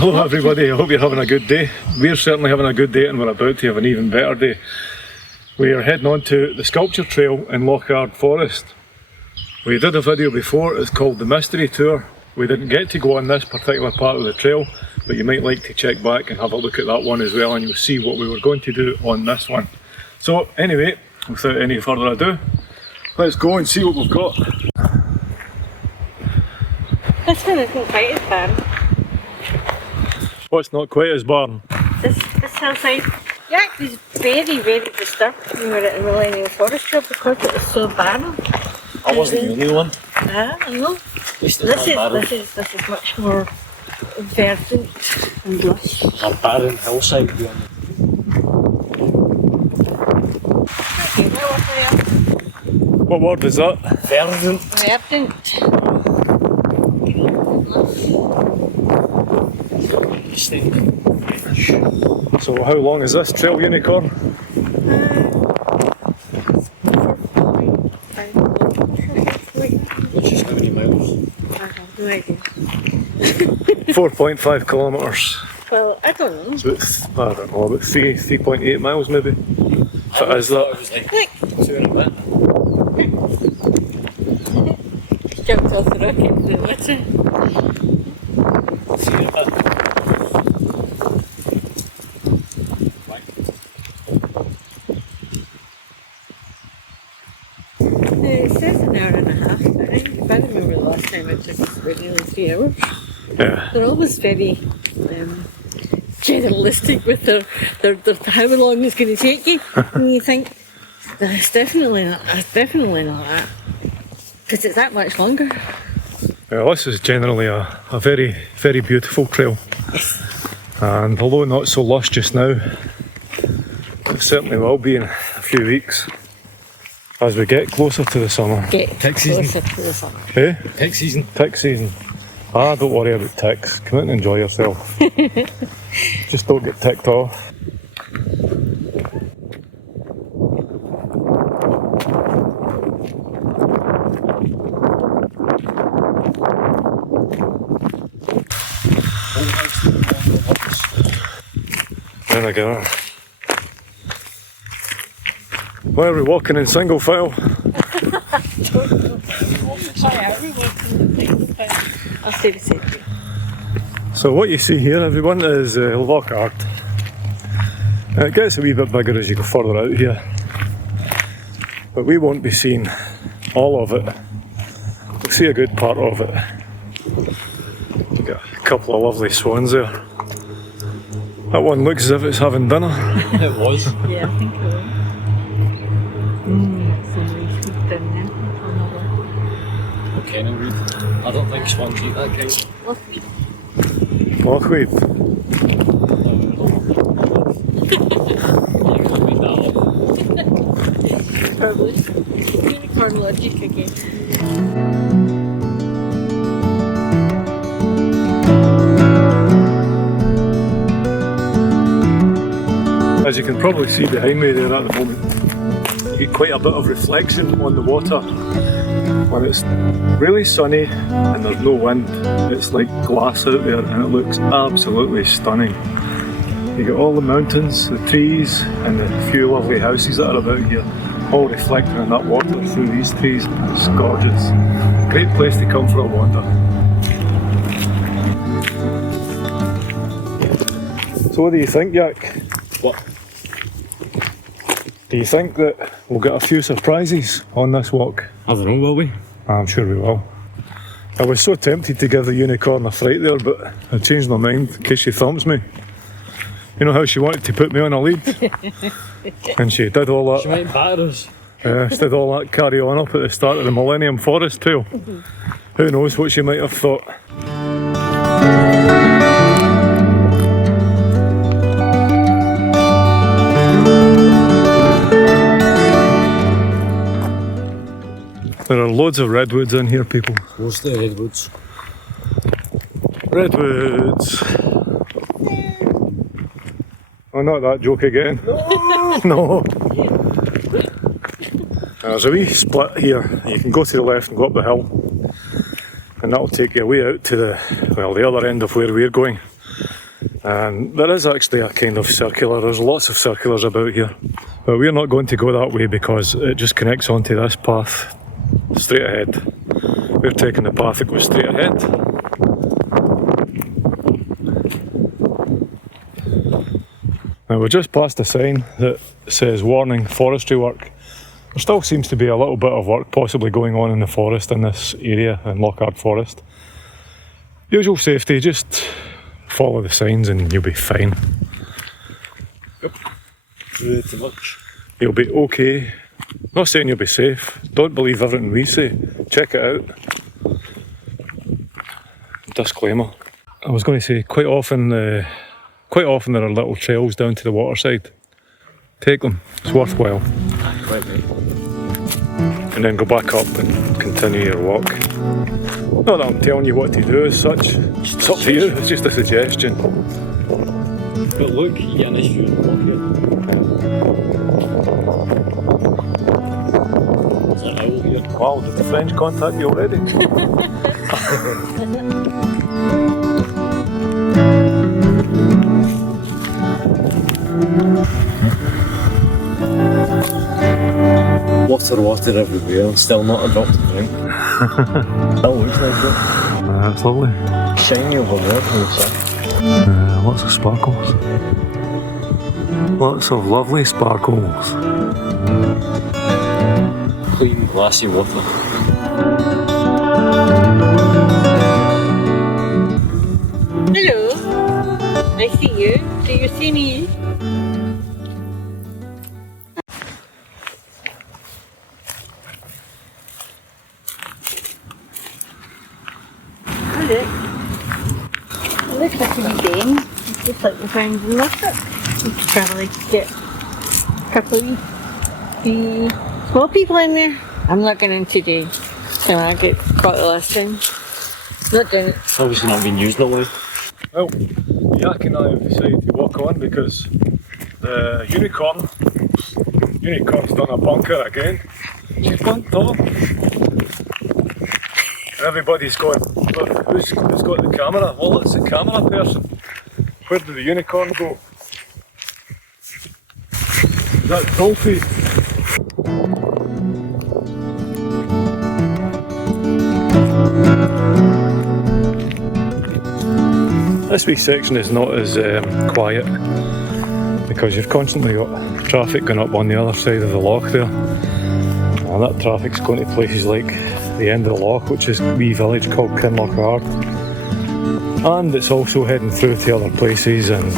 Hello everybody, I hope you're having a good day. We're certainly having a good day and we're about to have an even better day. We are heading on to the sculpture trail in Loch Ard Forest. We did a video before, it's called the Mystery Tour. We didn't get to go on this particular part of the trail, but you might like to check back and have a look at that one as well and you'll see what we were going to do on this one. So anyway, without any further ado, let's go and see what we've got. This one isn't quite as bad. What's not quite as barren? This hillside, yeah, is very, very disturbed when we were at the Millennium Forest Trail because it was so barren. I wasn't the only one. I know. This is much more verdant and lush. There's a barren hillside beyond. What word is that? Verdant. Verdant. So how long is this trail, Unicorn? Which is how many miles? I have no idea. 4.5 kilometres. Well, I don't know. It's about, I don't know, about 3.8 miles maybe. If it is that. It was like 2 and a bit. Jumped off the rock into the water. 3 and a bit. It says an hour and a half, but I remember the last time it took us about nearly 3 hours. Yeah. They're always very generalistic with their how long it's going to take you, and you think it's definitely not that, because it's that much longer. Well, this is generally a very, very beautiful trail. And although not so lush just now, it certainly will be in a few weeks as we get closer to the summer. Get Tick season. closer to the summer. Eh? Tick season. Tick season. Ah, don't worry about ticks. Come out and enjoy yourself. Just don't get ticked off. Then again. Why are we walking in single file? I'll say the same thing. So what you see here, everyone, is Loch Ard. And it gets a wee bit bigger as you go further out here. But we won't be seeing all of it. We'll see a good part of it. We've got a couple of lovely swans there. That one looks as if it's having dinner. It was. Yeah, I think it will. Some nice food down there. What kind of weed? I don't think swans eat that kind. Lochweed. Probably. Unicorn logic again. As you can probably see behind me there at the moment, you get quite a bit of reflection on the water. When it's really sunny and there's no wind, it's like glass out there and it looks absolutely stunning. You get all the mountains, the trees and the few lovely houses that are about here, all reflecting in that water through these trees. It's gorgeous. Great place to come for a wander. So what do you think, Jack? What? Do you think that we'll get a few surprises on this walk? I don't know, will we? I'm sure we will. I was so tempted to give the unicorn a fright there, but I changed my mind in case she thumps me. You know how she wanted to put me on a lead? And she did all that. She might batter us. She did all that carry on up at the start of the Millennium Forest Trail. Who knows what she might have thought. There are loads of redwoods in here, people. What's the redwoods? Redwoods. Oh, not that joke again. No. There's a wee split here. You can go to the left and go up the hill. And that'll take you way out to the other end of where we're going. And there is actually a kind of circular, there's lots of circulars about here. But we're not going to go that way because it just connects onto this path straight ahead. We're taking the path that goes straight ahead. Now we're just past a sign that says warning forestry work. There still seems to be a little bit of work possibly going on in the forest in this area in Loch Ard Forest. Usual safety, just follow the signs and you'll be fine. Yep. Really too much. You'll be okay. Not saying you'll be safe. Don't believe everything we say. Check it out. Disclaimer. I was going to say quite often there are little trails down to the waterside. Take them. It's worthwhile. Quite right. And then go back up and continue your walk. Not that I'm telling you what to do as such. It's up to you. It's just a suggestion. But look, you get a nice view of the loch here. There's an owl here. Wow, did the French contact you already? Water everywhere and still not a drop to drink. That looks like it. That's lovely. Shiny over there from the sun. Lots of sparkles. Lots of lovely sparkles. Clean, glassy water. Hello. I see you. Do you see me? Look. It looks like a wee den. It's just like we found in Market. We could probably get a couple of wee small people in there. I'm not going in today. So I get caught the last time. Not doing it. It's obviously not been used that way. Well, Yak and I have decided to walk on because the unicorn's done a bunker again. She's bunked on. And everybody's going, look, who's got the camera? Well, it's the camera person. Where did the unicorn go? Is that Dolphy? This wee section is not as quiet because you've constantly got traffic going up on the other side of the loch there. And that traffic's going to places like the end of the loch, which is a wee village called Loch Ard. And it's also heading through to other places, and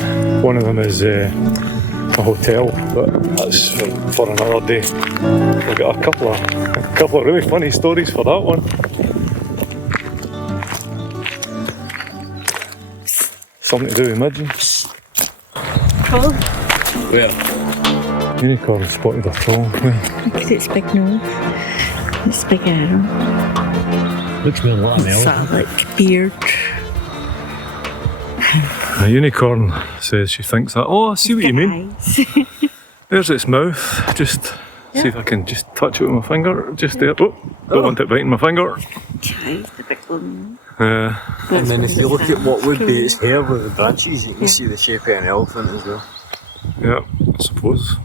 one of them is a hotel, but that's for another day. We've got a couple of really funny stories for that one. Something to do with midges. Troll. Where? Unicorn spotted a troll. Look at its big nose. Its big arm. Looks more like an Sort elephant. of like beard. A unicorn says she thinks that. Oh, I see what you mean. Eyes. There's its mouth. Just see if I can just touch it with my finger. Just there. Oh, don't want it biting my finger. Eyes, the big one. And then if you look at what would be its hair with the branches, you can see the shape of an elephant as well. Yeah, I suppose.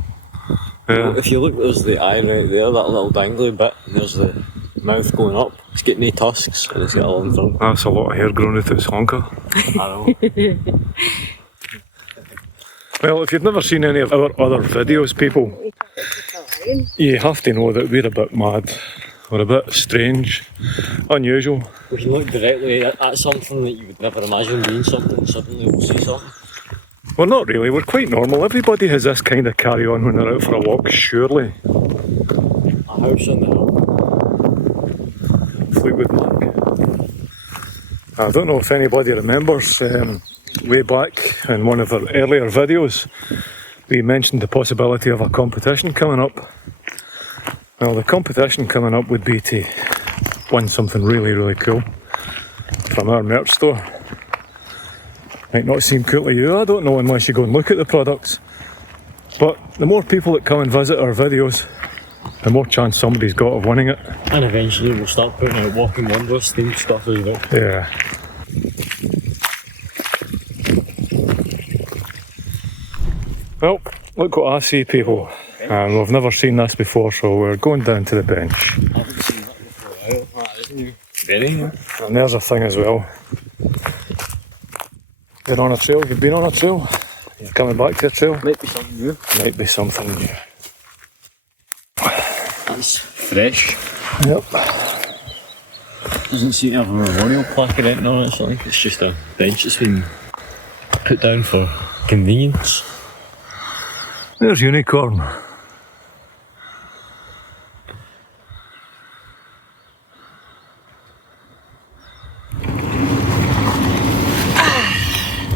Yeah. If you look, there's the eye right there, that little dangly bit, and there's the mouth going up. It's got no tusks and it's got a long tongue. That's a lot of hair growing out its honker. I know. Well, if you've never seen any of our other videos, people, you have to know that we're a bit mad. We're a bit strange, unusual. We can look directly at something that you would never imagine being something, and suddenly we'll see something. Well, not really. We're quite normal. Everybody has this kind of carry on when they're out for a walk, surely. A house on the hill. Fleetwood Mac. I don't know if anybody remembers, way back in one of our earlier videos, we mentioned the possibility of a competition coming up. Well, the competition coming up would be to win something really, really cool from our merch store. Might not seem cool to you, I don't know, unless you go and look at the products. But the more people that come and visit our videos, the more chance somebody's got of winning it. And eventually we'll start putting out Walking Wonders themed stuff as well. Yeah. Well, look what I see, people. We've never seen this before, so we're going down to the bench. I haven't seen that before. That isn't new. Very new. And there's a thing as well. You're on a trail, you've been on a trail, you're coming back to a trail. Might be something new. Might be something new. That's fresh. Yep. Doesn't seem to have a memorial plaque or anything on it, so I think it's just a bench that's been put down for convenience. There's unicorn.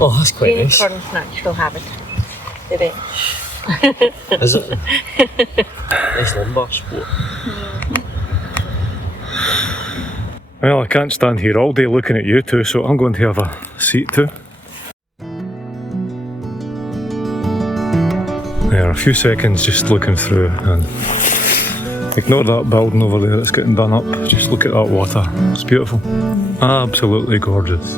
Oh, that's quite nice. Unicorn's natural habitat. The bench. Is it? Nice lumbar sport. Well, I can't stand here all day looking at you two, so I'm going to have a seat too. There, a few seconds just looking through and ignore that building over there that's getting done up. Just look at that water. It's beautiful. Absolutely gorgeous.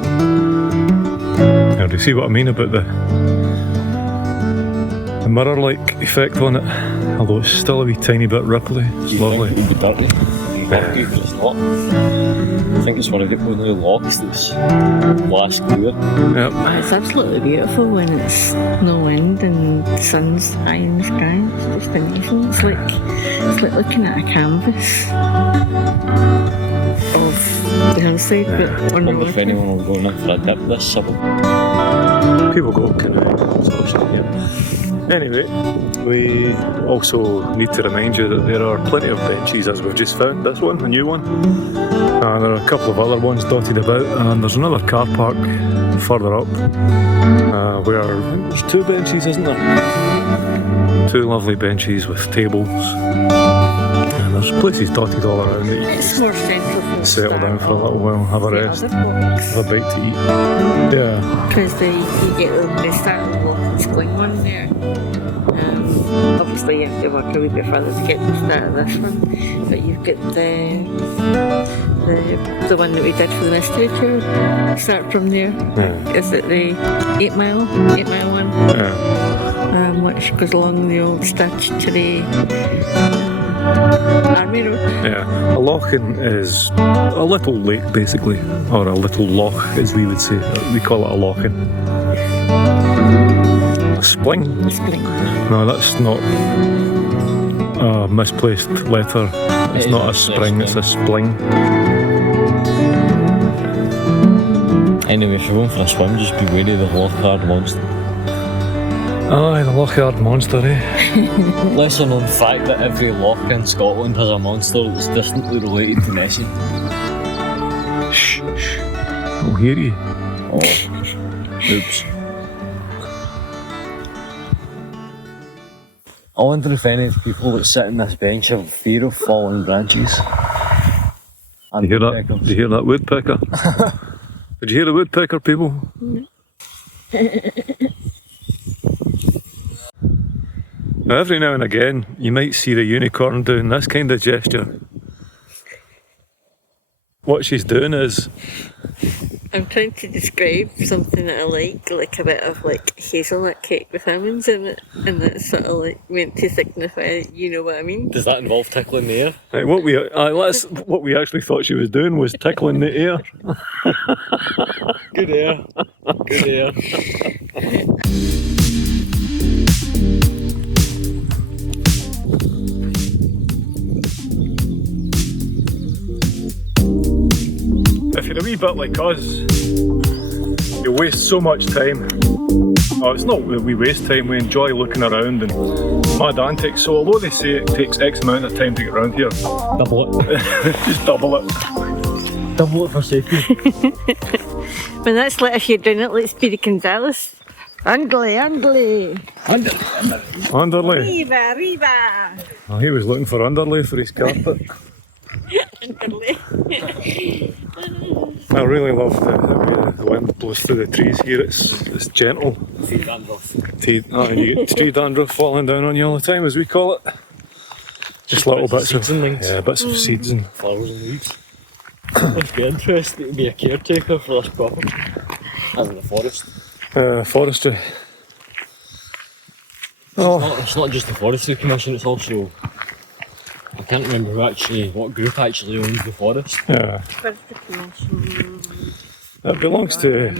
Now, do you see what I mean about the mirror-like effect on it? Although it's still a wee tiny bit ripply. It's lovely. It would be dirty. Dirty, but it's not. I think it's one of the only lochs that's glass clear. Yep. It's absolutely beautiful when it's no wind and the sun's high in the sky. It's just amazing. It's like looking at a canvas of the hillside, but I on the wonder if water. anyone will go in for a dip this summer. People go canoeing, especially here. Anyway, we also need to remind you that there are plenty of benches, as we've just found. This one, a new one. And there are a couple of other ones dotted about, and there's another car park further up where I think there's 2 benches, isn't there? 2 lovely benches with tables. And there's places dotted all around that you can It's more central for the settle down for a little while, have a the rest, other blocks. have a bite to eat. Yeah. Because you get the start of the walk that's going on there. Obviously you have to walk a wee bit further to get to the start of this one, but you've got the one that we did for the mystery tour. Start from there. Yeah. Is it the 8 mile one? Yeah. Which goes along the old statutory army road. Yeah, a lochen is a little lake basically, or a little loch as we would say. We call it a lochen. A spling? Spring. No, that's not a misplaced letter. It's It not a is a spring, it's a spling. Anyway, if you're going for a swim, just be wary of the Loch Ard monster. Aye, the Loch Ard monster, eh? Lesser known fact that every loch in Scotland has a monster that's distantly related to Nessie. Shh, shh. I'll hear you. Oh, oops. I wonder if any of the people that sit on this bench have fear of falling branches. Do you hear that? Do you hear that woodpecker? Did you hear the woodpecker, people? Now, every now and again, you might see the unicorn doing this kind of gesture. What she's doing is, I'm trying to describe something that I like a bit of like hazelnut cake with almonds in it, and that's sort of like meant to signify, you know what I mean? Does that involve tickling the air? like, what we actually thought she was doing was tickling the air. Good air. Good air. If you're a wee bit like us, you waste so much time. Oh, it's not that we waste time, we enjoy looking around and mad antics. So although they say it takes X amount of time to get around here, Double it. just double it. Double it for safety. But that's like if you're doing it like Speedy Gonzales. Andale, andale. Underlay. Arriba, arriba. Oh, he was looking for underlay for his carpet. Andale. I really love the way the wind blows through the trees here. It's gentle. And you get tree dandruff falling down on you all the time, as we call it. Just little bits of seeds and things. Yeah, bits of seeds and Flowers and leaves. It'd be interesting to be a caretaker for this property. As in the forest. forestry. Oh, It's not just the Forestry Commission, it's also... I can't remember what group actually owns the forest. yeah. Where's the commission? It belongs to...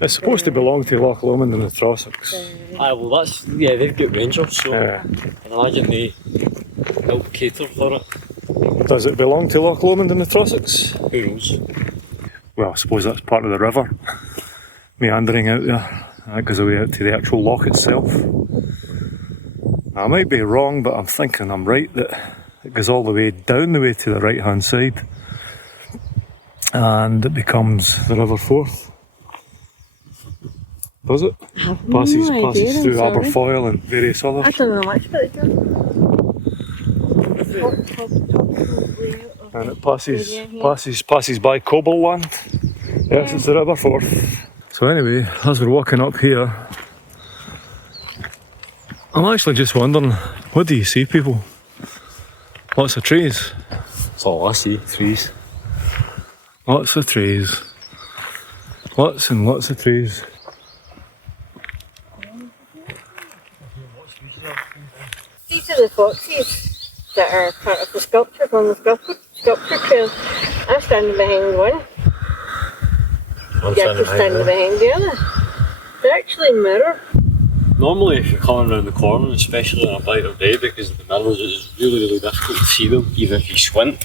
It's supposed to belong to Loch Lomond and the Trossachs. Well they've got rangers, so Yeah. I imagine they help cater for it. Does it belong to Loch Lomond and the Trossachs? Who knows? Well, I suppose that's part of the river. Meandering out there. That goes away out to the actual loch itself. I might be wrong, but I'm thinking I'm right that it goes all the way down the way to the right hand side and it becomes the River Forth. Does it? I have Passes no idea, I'm through sorry. Aberfoyle and various I others. don't know much about it. And it passes by Cobble Land. Yes, it's the River Forth. So anyway, as we're walking up here, I'm actually just wondering, what do you see, people? Lots of trees. That's all I see, trees. Lots of trees. Lots and lots of trees. These are the foxes that are part of the sculpture on the sculpture trail. I'm standing behind one. You're standing behind the other. They're actually mirror. Normally if you're coming around the corner, especially on a brighter day, because of the mirrors, it's really difficult to see them, even if you squint.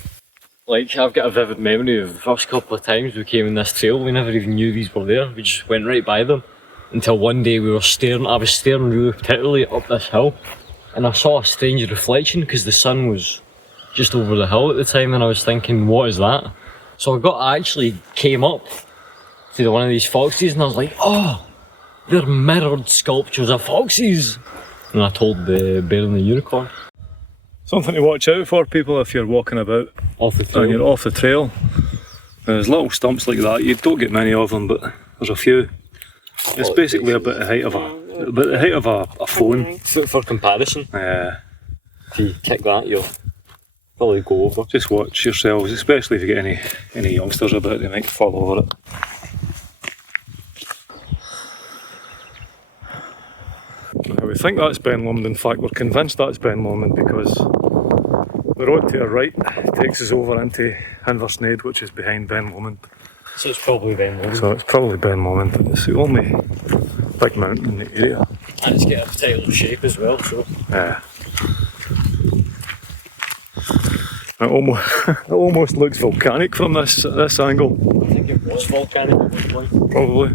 Like, I've got a vivid memory of the first couple of times we came in this trail, we never even knew these were there. We just went right by them. Until one day I was staring really particularly up this hill, and I saw a strange reflection because the sun was just over the hill at the time, and I was thinking, what is that? So I actually came up to one of these foxes and I was like, oh, they're mirrored sculptures of foxes. And I told the bear and the unicorn. Something to watch out for, people, if you're walking about Off the trail. and you're off the trail. There's little stumps like that. You don't get many of them, but there's a few. It's basically about the height of a phone. For comparison, if you kick that, you'll probably go over. Just watch yourselves, especially if you get any youngsters about, they might fall over it. Now, we think that's Ben Lomond. In fact, we're convinced that's Ben Lomond because the road to our right takes us over into Inversnaid, which is behind Ben Lomond. So it's probably them. So it's probably Ben Lomond. It's the only big mountain in the area. And it's got a particular shape as well, so. Yeah. It almost looks volcanic from this angle. I think it was volcanic at one point. Probably.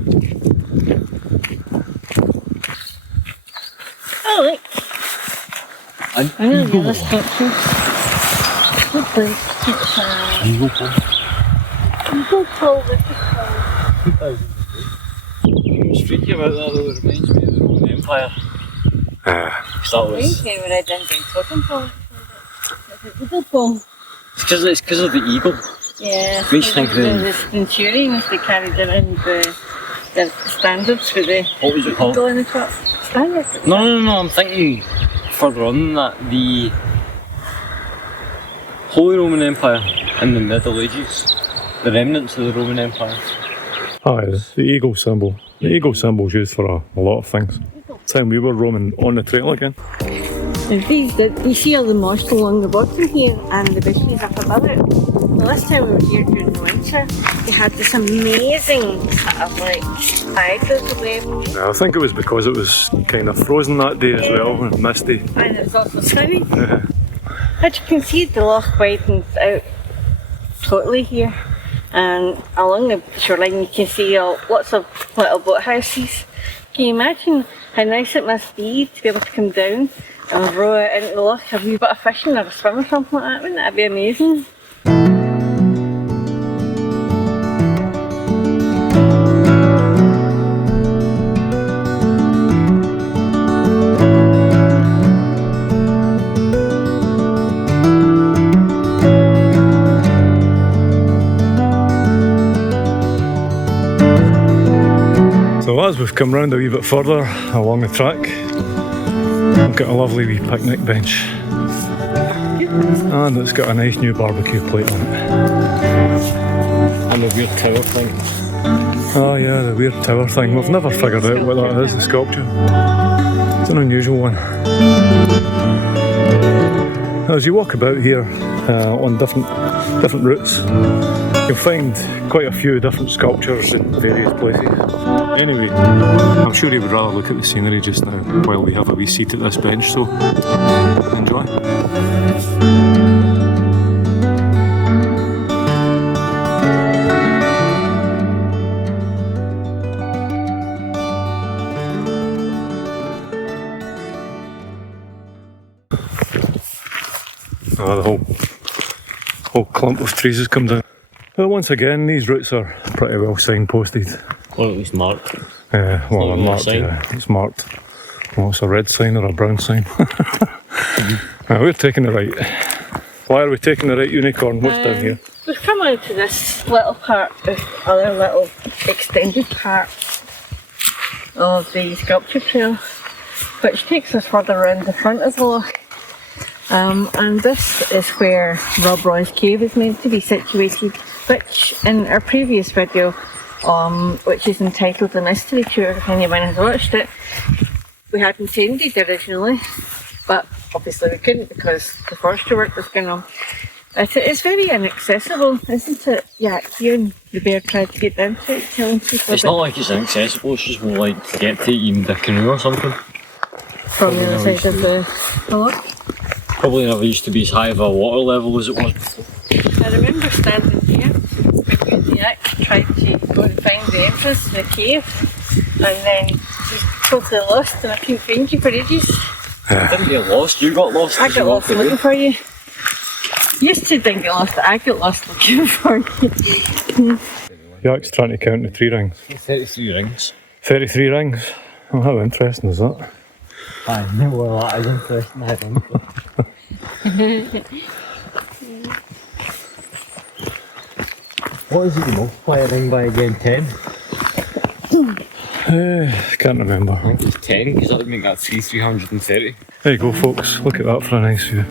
Oh, look. An I know the eagle. other sculpture. What place? It's Eagle pole. Eagle Pole, this is called. What's freaky about that though, it reminds me of the Roman Empire. Because that I was... can't remember I didn't think talking pole. It's an Eagle Pole. It's because of the eagle. Yeah. Makes you think the centurions, they carried around the standards for the What was it called? eagle in the top. Standards. No, I'm thinking further on than that, the Holy Roman Empire in the Middle Ages, the remnants of the Roman Empire. Aye, the eagle symbol. The eagle symbol's used for a lot of things. Time we were roaming on the trail again. And you see all the moss along the bottom here and the bushes up above it. The last time we were here during the winter, they had this amazing sort of like spiders away. Yeah, I think it was because it was kind of frozen that day as well, and misty. And it was also sunny. As you can see, the loch widens out totally here. And along the shoreline you can see lots of little boat houses. Can you imagine how nice it must be to be able to come down and row out into the loch, have a wee bit of fishing or a swim or something like that? Wouldn't that be amazing? So as we've come round a wee bit further along the track, we've got a lovely wee picnic bench. And it's got a nice new barbecue plate on it. And the weird tower thing. Oh yeah, the weird tower thing. We've never figured out what that is, the sculpture. It's an unusual one. As you walk about here on different routes, you'll find quite a few different sculptures in various places. Anyway, I'm sure he would rather look at the scenery just now while we have a wee seat at this bench, so enjoy. Oh, the whole clump of trees has come down. Well, once again, these routes are pretty well signposted. Or at least marked. Well, they're not even a marked. sign. Yeah, it's marked. Well, it's a red sign or a brown sign. We're taking the right. Why are we taking the right, Unicorn? What's down here? We've come on to this little part of other little extended part of the sculpture trail, which takes us further around the front of the loch. And this is where Rob Roy's cave is meant to be situated, which in our previous video, which is entitled The Mystery Tour, if anyone has watched it, we had intended originally, but obviously we couldn't because the forestry work was going on. But it is very inaccessible, isn't it? Yeah, you and the bear tried to get into it, telling people It's not like it's inaccessible, it's just more like to get to it, you need a canoe or something. from the other side of the loch. Probably never used to be as high of a water level as it was before. I remember standing here when you and the act tried to go and find the entrance to the cave, and then you totally lost and I couldn't find you for ages. I didn't get lost, you got lost. I as got you lost walked away. looking for you. Used to didn't get lost, I got lost looking for you. Jack's trying to count the tree rings. 33 rings. 33 rings. Oh, how interesting is that? I know, well, that is interesting, I think. What is it you multiply a ring by again? 10? Can't remember. I think it's 10 because that would make that 330. There you go, folks. Look at that for a nice view.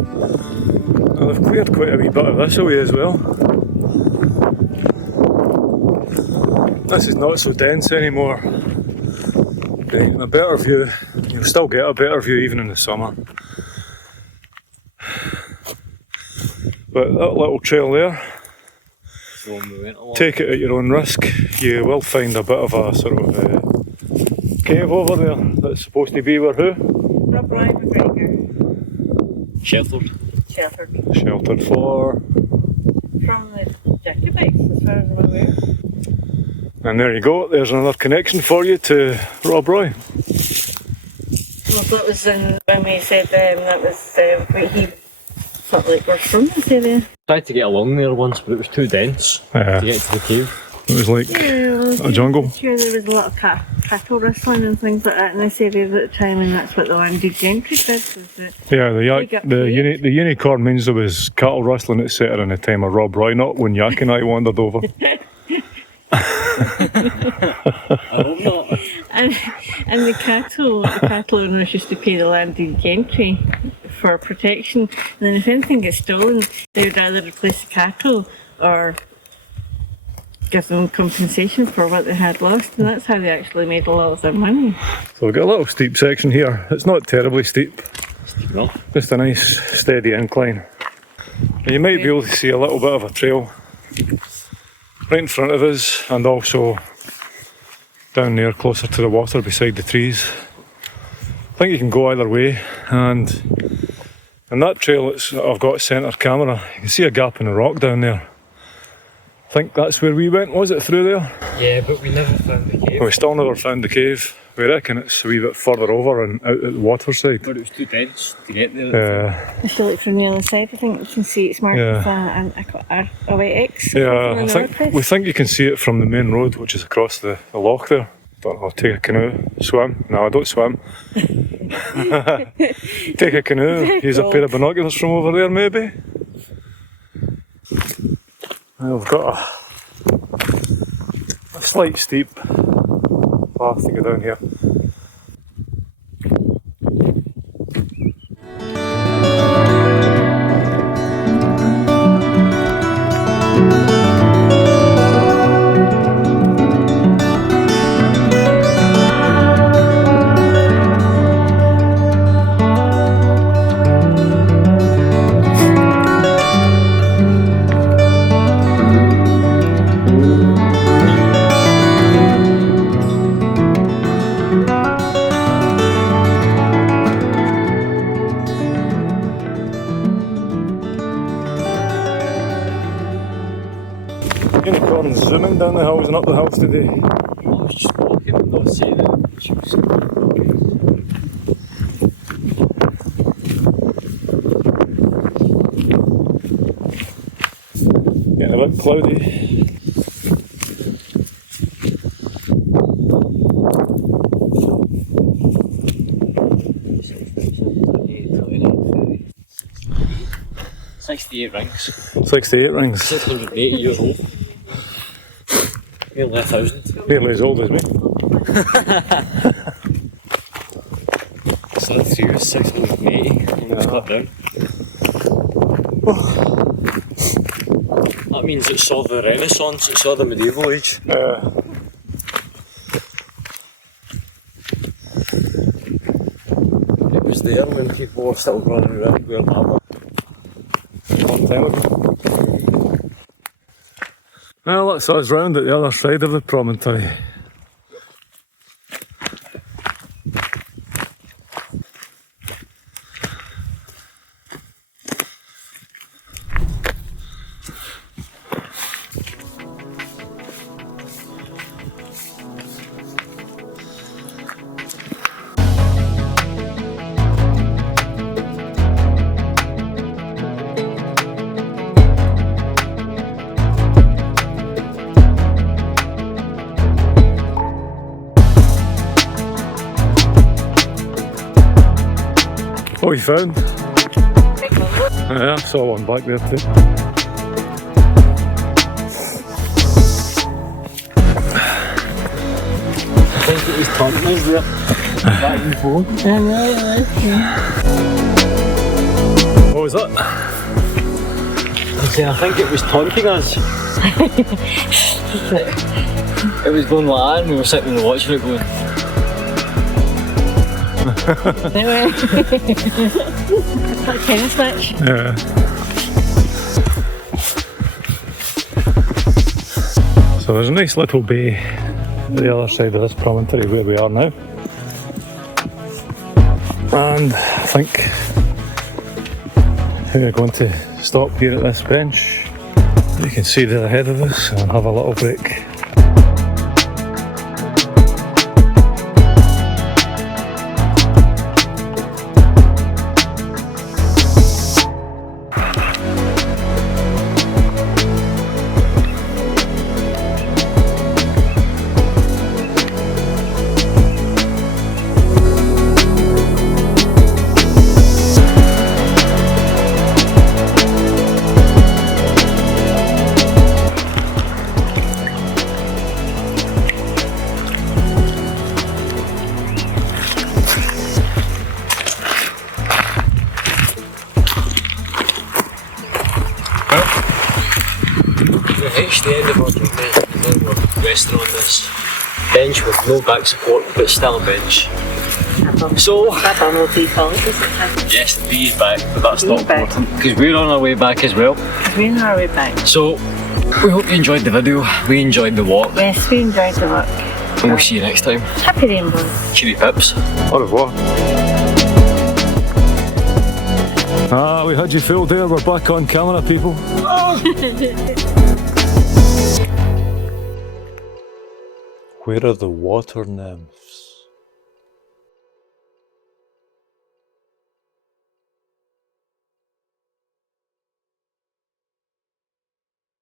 Well, they've cleared quite a wee bit of this away as well. This is not so dense anymore. Getting a better view. You'll still get a better view even in the summer. But that little trail there, The one we went along. take it at your own risk. You will find a bit of a sort of cave over there that's supposed to be where who? Rob Roy McGregor, Sheltered. sheltered Sheltered for. from the Jacobites, as far as I'm aware. And there you go, there's another connection for you to Rob Roy. Well, that was when we said that was where he felt like we're from this area. Tried to get along there once, but it was too dense to get to the cave. It was like a jungle. I'm sure there was a lot of cattle rustling and things like that in this area at the time, and that's what the landed gentry did. Was it? Yeah, Big up caves. the unicorn means there was cattle rustling, etc. in the time of Rob Roy, not when Yak and I wandered over. I hope not. And the cattle owners used to pay the landed gentry for protection, and then if anything gets stolen, they would either replace the cattle or give them compensation for what they had lost, and that's how they actually made a lot of their money. So we've got a little steep section here. It's not terribly steep, Steep enough. just a nice steady incline. And you might be able to see a little bit of a trail right in front of us, and also down there closer to the water beside the trees. I think you can go either way, and that trail I've got centre camera, you can see a gap in the rock down there. I think that's where we went, was it through there? Yeah, but we never found the cave. We still never found the cave. We reckon it's a wee bit further over and out at the water side. But it was too dense to get there. If you look from the other side, I think you can see it's marked with a white X. Yeah, we think you can see it from the main road, which is across the loch there. Don't know, take a canoe, swim. No, I don't swim. Take a canoe, use a pair of binoculars from over there maybe. Well, we've got a slight steep path to go down here. Unicorn zooming down the hills and up the hills today. I was just walking, not seeing it. She was Getting a bit cloudy. $68 rings. 68 rings. 680 years old. Nearly 1,000. Nearly as old as me. So 3 was 680. It's cut down. That means it saw the Renaissance, it saw the medieval age. It was there when people were still running around wearing armour. Long time ago. Well, that's us round at the other side of the promontory. What you found? Yeah, I saw one back there too. I think it was Tom's there. Back and forth. What was that? I think it was taunting us. It was going like that and we were sitting there watching it going. It's like a tennis match. Yeah. So there's a nice little bay at the other side of this promontory where we are now. And I think we're going to stop here at this bench. You can see there ahead of us and have a little break. Reached the end of our journey. We're resting on this bench with no back support, but still a bench. So, yes, the bee is back, but that's not important because we're on our way back as well. We're on our way back. So, we hope you enjoyed the video. We enjoyed the walk. Yes, we enjoyed the work. And we'll see you next time. Happy rainbows. Cheery pips. Au revoir. We had you fooled there. We're back on camera, people. Where are the water nymphs?